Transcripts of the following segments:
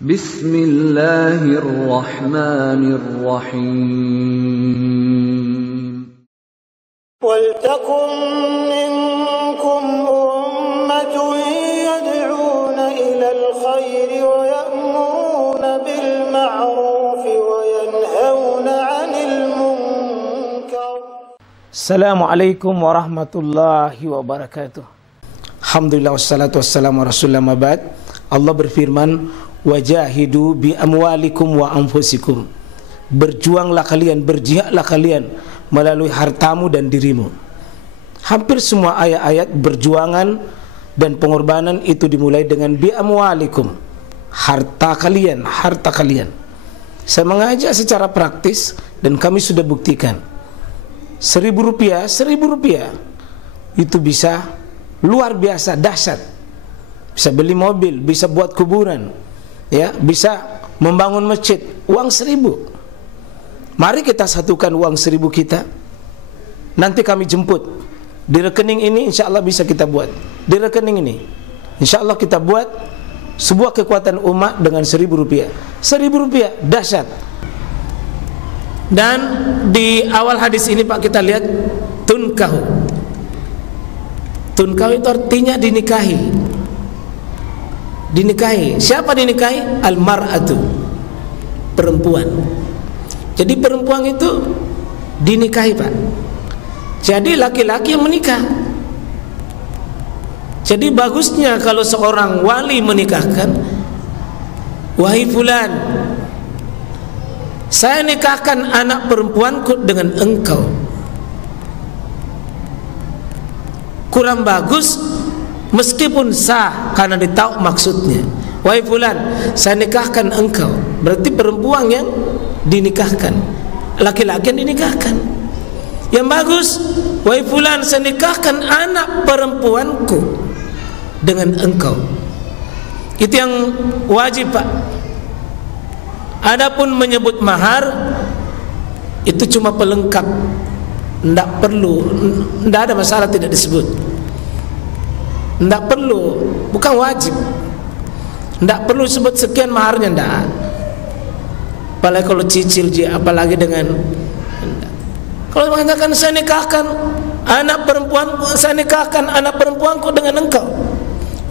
Bismillahirrahmanirrahim. Waltakum minkum ummatun yad'una ilal khairi wa ya'muruna bil ma'ruf wa yanhauna 'anil munkar. Assalamualaikum warahmatullahi wabarakatuh. Alhamdulillah wassalatu wassalamu ala rasulillah mabad. Allah berfirman, wajahidu bi amwalikum wa anfusikum. Berjuanglah kalian, berjihadlah kalian melalui hartamu dan dirimu. Hampir semua ayat-ayat berjuangan dan pengorbanan itu dimulai dengan bi amwalikum, harta kalian, harta kalian. Saya mengajak secara praktis dan kami sudah buktikan. Rp1.000 itu bisa luar biasa dahsyat. Bisa beli mobil, bisa buat kuburan, ya, bisa membangun masjid. Uang 1.000. Mari kita satukan uang 1.000 kita. Nanti kami jemput di rekening ini, insya Allah bisa kita buat. Di rekening ini, insya Allah kita buat sebuah kekuatan umat dengan Rp1.000. Rp1.000 dahsyat. Dan di awal hadis ini Pak, kita lihat tunkahu. Tunkahu itu artinya dinikahi. Dinikahi. Siapa dinikahi? Al-mar'atu, perempuan. Jadi perempuan itu dinikahi, Pak. Jadi laki-laki yang menikah. Jadi bagusnya kalau seorang wali menikahkan, wahai fulan, saya nikahkan anak perempuanku dengan engkau. Kurang bagus meskipun sah karena ditahu maksudnya. Wahai fulan, saya nikahkan engkau. Berarti perempuan yang dinikahkan, laki-laki yang dinikahkan. Yang bagus, wahai fulan, saya nikahkan anak perempuanku dengan engkau. Itu yang wajib, Pak. Adapun menyebut mahar itu cuma pelengkap. Tidak perlu, tidak ada masalah tidak disebut. Tidak perlu, bukan wajib. Tidak perlu sebut sekian maharnya, tidak. Apalagi kalau cicil, apalagi dengan kalau mengatakan saya nikahkan anak perempuan, saya nikahkan anak perempuanku dengan engkau,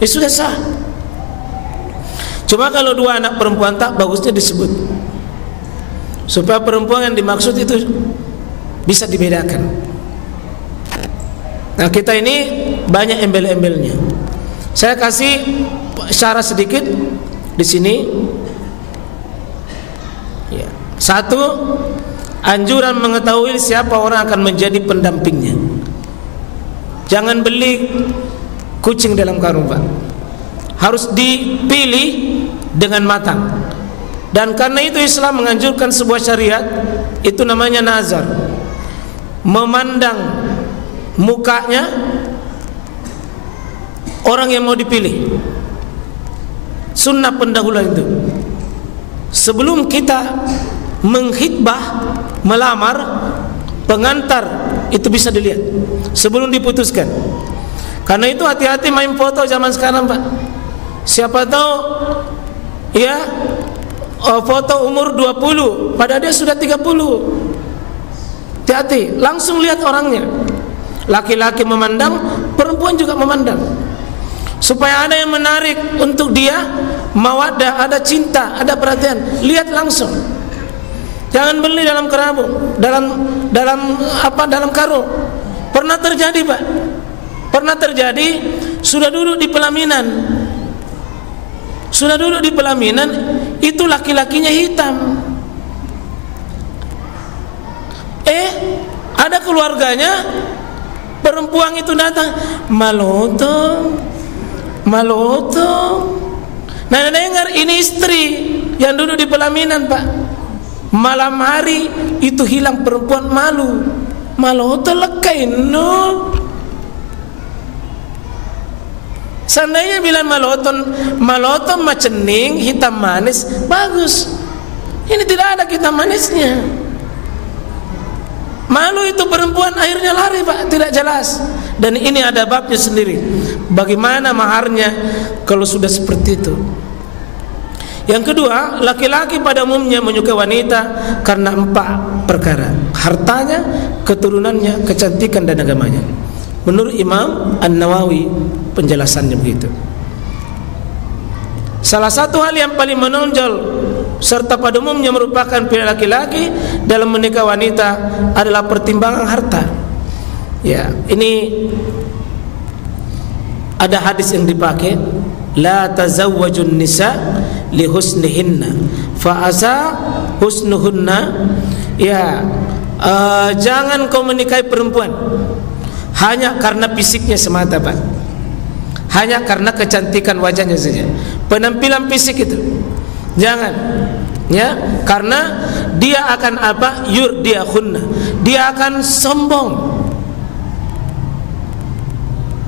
ya sudah sah. Cuma kalau dua anak perempuan tak, bagusnya disebut supaya perempuan yang dimaksud itu bisa dibedakan. Nah, kita ini banyak embel-embelnya. Saya kasih syarat sedikit di sini. Ya. Satu, anjuran mengetahui siapa orang akan menjadi pendampingnya. Jangan beli kucing dalam karung, Pak. Harus dipilih dengan matang. Dan karena itu Islam menganjurkan sebuah syariat, itu namanya nazar. Memandang mukanya orang yang mau dipilih. Sunnah pendahuluan itu. Sebelum kita menghitbah, melamar, pengantar itu bisa dilihat sebelum diputuskan. Karena itu hati-hati main foto zaman sekarang, Pak. Siapa tahu ya foto umur 20 padahal dia sudah 30. Hati-hati, langsung lihat orangnya. Laki-laki memandang, perempuan juga memandang. Supaya ada yang menarik untuk dia, mawaddah, ada cinta, ada perhatian. Lihat langsung. Jangan beli dalam kerabu, dalam karung. Pernah terjadi, Pak. Pernah terjadi, sudah duduk di pelaminan. Sudah duduk di pelaminan, itu laki-lakinya hitam. Ada keluarganya, perempuan itu datang, malotong. Nah, dengar, ini istri yang duduk di pelaminan, Pak. Malam hari itu hilang perempuan, malu. Malotong lekai, no. Seandainya bilang malotong macening, hitam manis, bagus. Ini tidak ada hitam manisnya. Malu itu perempuan, akhirnya lari, Pak, tidak jelas. Dan ini ada babnya sendiri. Bagaimana maharnya kalau sudah seperti itu? Yang kedua, laki-laki pada umumnya menyukai wanita karena 4 perkara: hartanya, keturunannya, kecantikan, dan agamanya. Menurut Imam An-Nawawi penjelasannya begitu. Salah satu hal yang paling menonjol serta pada umumnya merupakan pilihan laki-laki dalam menikah wanita adalah pertimbangan harta. Ya, ini ada hadis yang dipakai, la tazawwajun nisa li husnihinna fa asa husnuhunna. Ya, jangan kau menikahi perempuan hanya karena fisiknya semata, Pak. Hanya karena kecantikan wajahnya saja, penampilan fisik itu. Jangan, ya, karena dia akan apa? Yurdiyahunna. Dia akan sombong.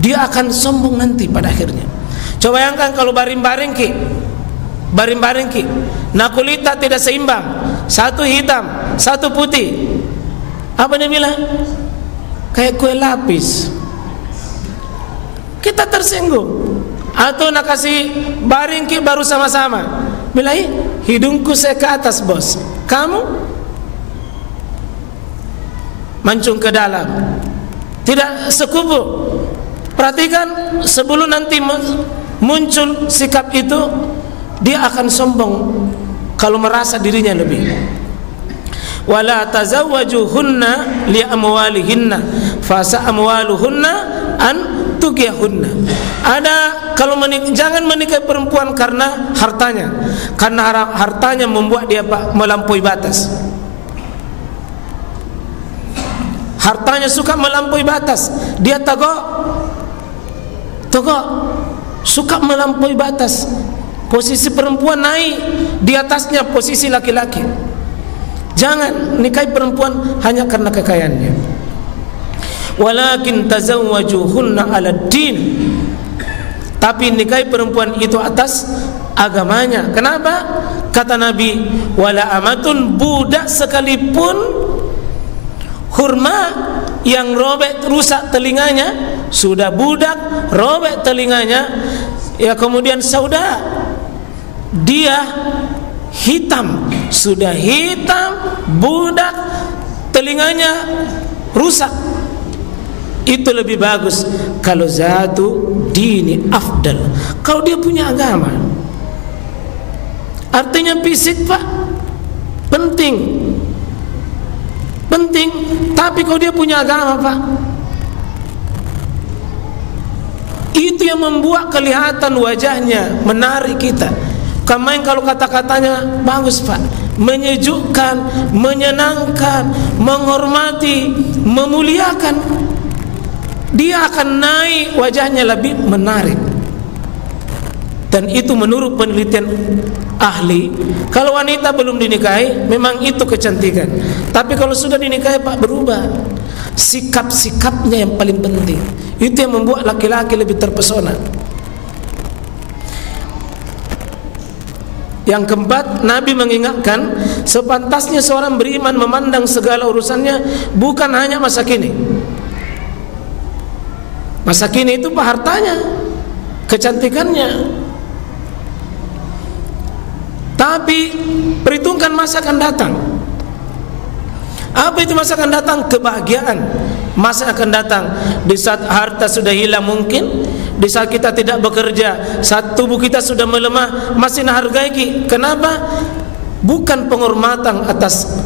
Dia akan sombong nanti pada akhirnya. Coba bayangkan kalau baring-baring ki, nah kulitnya tidak seimbang, satu hitam, satu putih. Apa dia bilang? Kayak kue lapis. Kita tersinggung. Atau nak kasih baring ki baru sama-sama. Bilai, hidungku saya ke atas, bos. Kamu mancung ke dalam. Tidak sekufu. Perhatikan, sebelum nanti muncul sikap itu, dia akan sombong kalau merasa dirinya lebih. Wala tazawwajuhunna li amwalihinna fasa amwaluhunna an tugyahunna. Ada kalau jangan menikahi perempuan karena hartanya, karena hartanya membuat dia melampaui batas. Hartanya suka melampaui batas, dia tegok, suka melampaui batas. Posisi perempuan naik, di atasnya posisi laki-laki. Jangan nikahi perempuan hanya karena kekayaannya. Walakin tazawwajuhunna 'ala din. Tapi nikahi perempuan itu atas agamanya. Kenapa? Kata Nabi, wala amatun, budak sekalipun hurma yang robek rusak telinganya, sudah budak robek telinganya, ya kemudian sauda, dia hitam, sudah hitam, budak, telinganya rusak, itu lebih bagus kalau zatu dini afdal, kalau dia punya agama. Artinya fisik, Pak, penting, tapi kalau dia punya agama, Pak, itu yang membuat kelihatan wajahnya menarik kita. Kemain kalau kata-katanya bagus, Pak, menyejukkan, menyenangkan, menghormati, memuliakan, dia akan naik, wajahnya lebih menarik. Dan itu menurut penelitian ahli, kalau wanita belum dinikahi memang itu kecantikan, tapi kalau sudah dinikahi, Pak, berubah. Sikap-sikapnya yang paling penting, itu yang membuat laki-laki lebih terpesona. Yang keempat, Nabi mengingatkan sepantasnya seorang beriman memandang segala urusannya bukan hanya masa kini. Masa kini itu, Pak, hartanya, kecantikannya, tapi perhitungkan masa akan datang. Apa itu masa akan datang? Kebahagiaan. Masa akan datang di saat harta sudah hilang mungkin, di saat kita tidak bekerja, saat tubuh kita sudah melemah, masih menghargai. Kenapa? Bukan penghormatan atas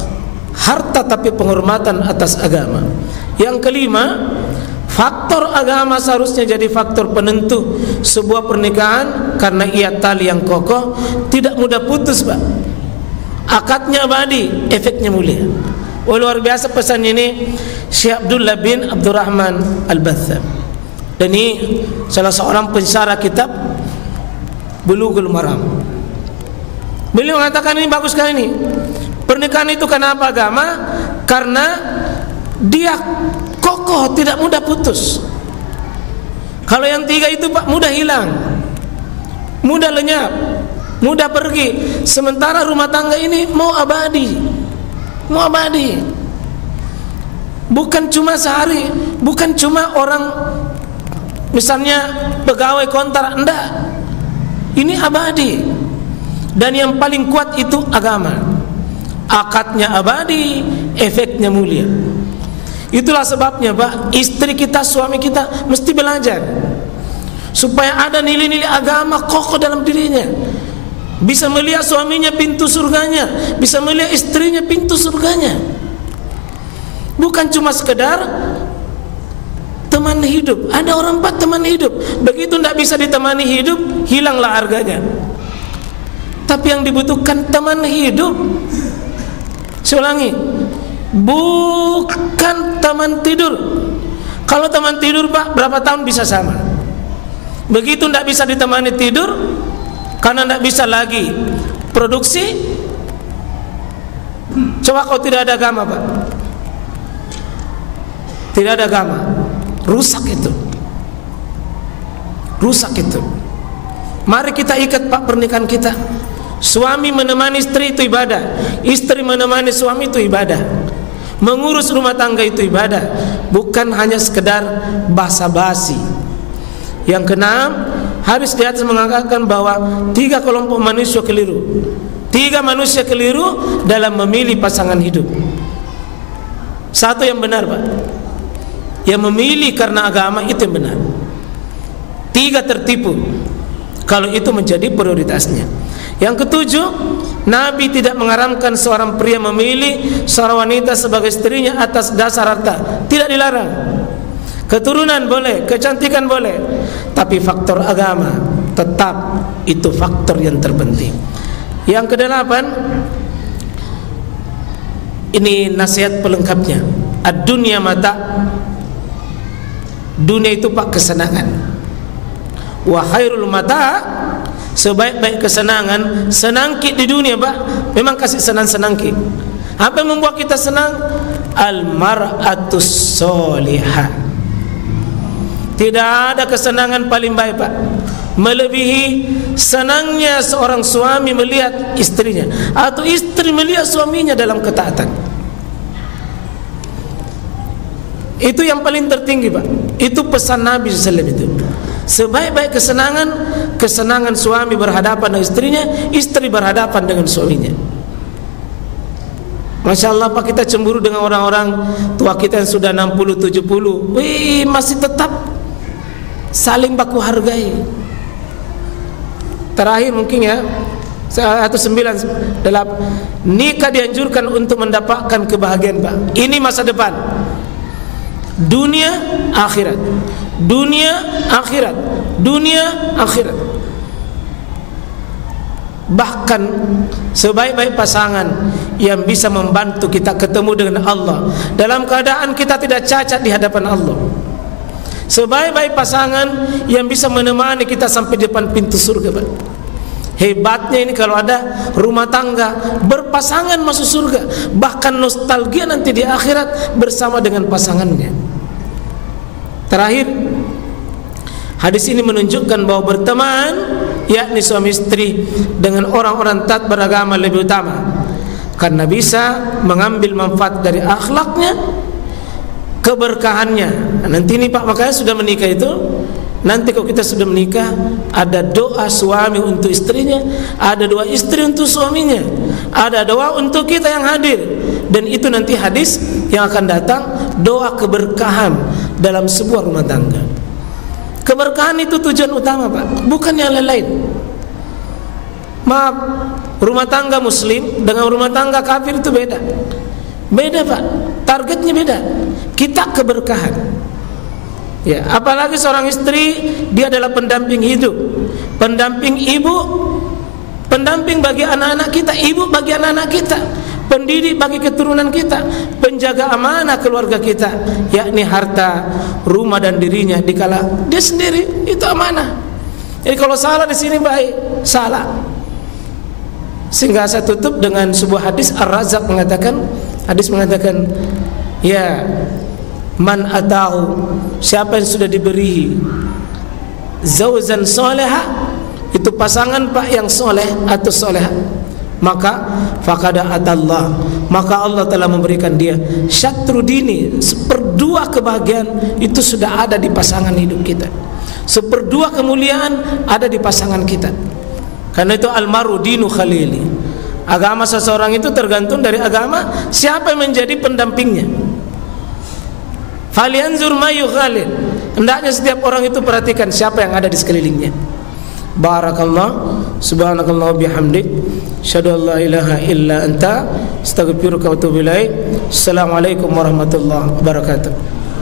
harta, tapi penghormatan atas agama. Yang kelima, faktor agama seharusnya jadi faktor penentu sebuah pernikahan, karena ia tali yang kokoh, tidak mudah putus, Pak. Akadnya abadi, efeknya mulia. Oh, luar biasa pesan ini Syekh Abdullah bin Abdurrahman Al-Batham. Dan ini salah seorang pensyarah kitab Bulughul Maram. Beliau mengatakan ini bagus sekali ini. Pernikahan itu kenapa agama? Karena dia kokoh, tidak mudah putus. Kalau yang tiga itu, Pak, mudah hilang, mudah lenyap, mudah pergi. Sementara rumah tangga ini mau abadi. Bukan cuma sehari, bukan cuma orang misalnya pegawai kontrak, enggak. Ini abadi. Dan yang paling kuat itu agama. Akadnya abadi, efeknya mulia. Itulah sebabnya Pak, istri kita, suami kita mesti belajar supaya ada nilai-nilai agama kokoh dalam dirinya. Bisa melihat suaminya pintu surganya, bisa melihat istrinya pintu surganya. Bukan cuma sekedar teman hidup. Ada orang Pak teman hidup, begitu tidak bisa ditemani hidup, hilanglah harganya. Tapi yang dibutuhkan teman hidup. Saya ulangi, bukan teman tidur. Kalau teman tidur Pak, berapa tahun bisa sama. Begitu tidak bisa ditemani tidur, karena tidak bisa lagi produksi. Coba kalau tidak ada agama Pak, tidak ada agama, rusak itu. Rusak itu. Mari kita ikat Pak pernikahan kita. Suami menemani istri itu ibadah, istri menemani suami itu ibadah. Mengurus rumah tangga itu ibadah, bukan hanya sekedar basa-basi. Yang keenam, hadis di atas mengatakan bahwa 3 kelompok manusia keliru. 3 manusia keliru dalam memilih pasangan hidup. Satu yang benar Pak, yang memilih karena agama itu yang benar. 3 tertipu kalau itu menjadi prioritasnya. Yang ketujuh, Nabi tidak mengharamkan seorang pria memilih seorang wanita sebagai istrinya atas dasar harta. Tidak dilarang. Keturunan boleh, kecantikan boleh, tapi faktor agama tetap itu faktor yang terpenting. Yang kedelapan, ini nasihat pelengkapnya. Ad-dunya mata. Dunia itu Pak kesenangan. Wa khairul mata, sebaik-baik kesenangan, senangki di dunia Pak, memang kasih senang-senangki. Apa yang membuat kita senang? Al-mar'atus solihah. Tidak ada kesenangan paling baik Pak, melebihi senangnya seorang suami melihat istrinya, atau istri melihat suaminya dalam ketaatan. Itu yang paling tertinggi Pak. Itu pesan Nabi SAW itu. Sebaik-baik kesenangan, kesenangan suami berhadapan dengan istrinya, istri berhadapan dengan suaminya. Masya Allah Pak, kita cemburu dengan orang-orang tua kita yang sudah 60-70. Wih, masih tetap saling baku hargai. Terakhir mungkin ya, 198, nikah dianjurkan untuk mendapatkan kebahagiaan Pak. Ini masa depan, dunia akhirat, dunia akhirat, dunia akhirat. Bahkan sebaik-baik pasangan yang bisa membantu kita ketemu dengan Allah dalam keadaan kita tidak cacat di hadapan Allah. Sebaik-baik pasangan yang bisa menemani kita sampai depan pintu surga Pak. Hebatnya ini kalau ada rumah tangga berpasangan masuk surga, bahkan nostalgia nanti di akhirat bersama dengan pasangannya. Terakhir, hadis ini menunjukkan bahwa berteman, yakni suami istri, dengan orang-orang taat beragama lebih utama, karena bisa mengambil manfaat dari akhlaknya, keberkahannya. Nanti ini Pak, makanya sudah menikah itu, nanti kalau kita sudah menikah, ada doa suami untuk istrinya, ada doa istri untuk suaminya, ada doa untuk kita yang hadir. Dan itu nanti hadis yang akan datang, doa keberkahan dalam sebuah rumah tangga. Keberkahan itu tujuan utama Pak, bukan yang lain-lain. Maaf, rumah tangga muslim dengan rumah tangga kafir itu beda. Beda Pak, targetnya beda. Kita keberkahan. Ya, apalagi seorang istri, dia adalah pendamping hidup, pendamping ibu, pendamping bagi anak-anak kita, ibu bagi anak-anak kita, pendidik bagi keturunan kita, penjaga amanah keluarga kita, yakni harta, rumah dan dirinya dikala dia sendiri itu amanah. Jadi kalau salah di sini baik, salah. Sehingga saya tutup dengan sebuah hadis. Ar-Razzaq mengatakan, hadis mengatakan, ya man atahu, siapa yang sudah diberi zauzan soleha, itu pasangan Pak yang soleh atau soleha, maka faqad atallah, maka Allah telah memberikan dia syatru dini, 1/2 kebahagiaan itu sudah ada di pasangan hidup kita, 1/2 kemuliaan ada di pasangan kita. Karena itu almaru dinu khalili. Agama seseorang itu tergantung dari agama siapa yang menjadi pendampingnya. Falyanzur ma yukhalil. Hendaknya setiap orang itu perhatikan siapa yang ada di sekelilingnya. Barakallah, subhanakallah bihamdik, syadu an la ilaha illa anta, astaghfiruka wa atubu ilaik. Assalamualaikum warahmatullahi wabarakatuh.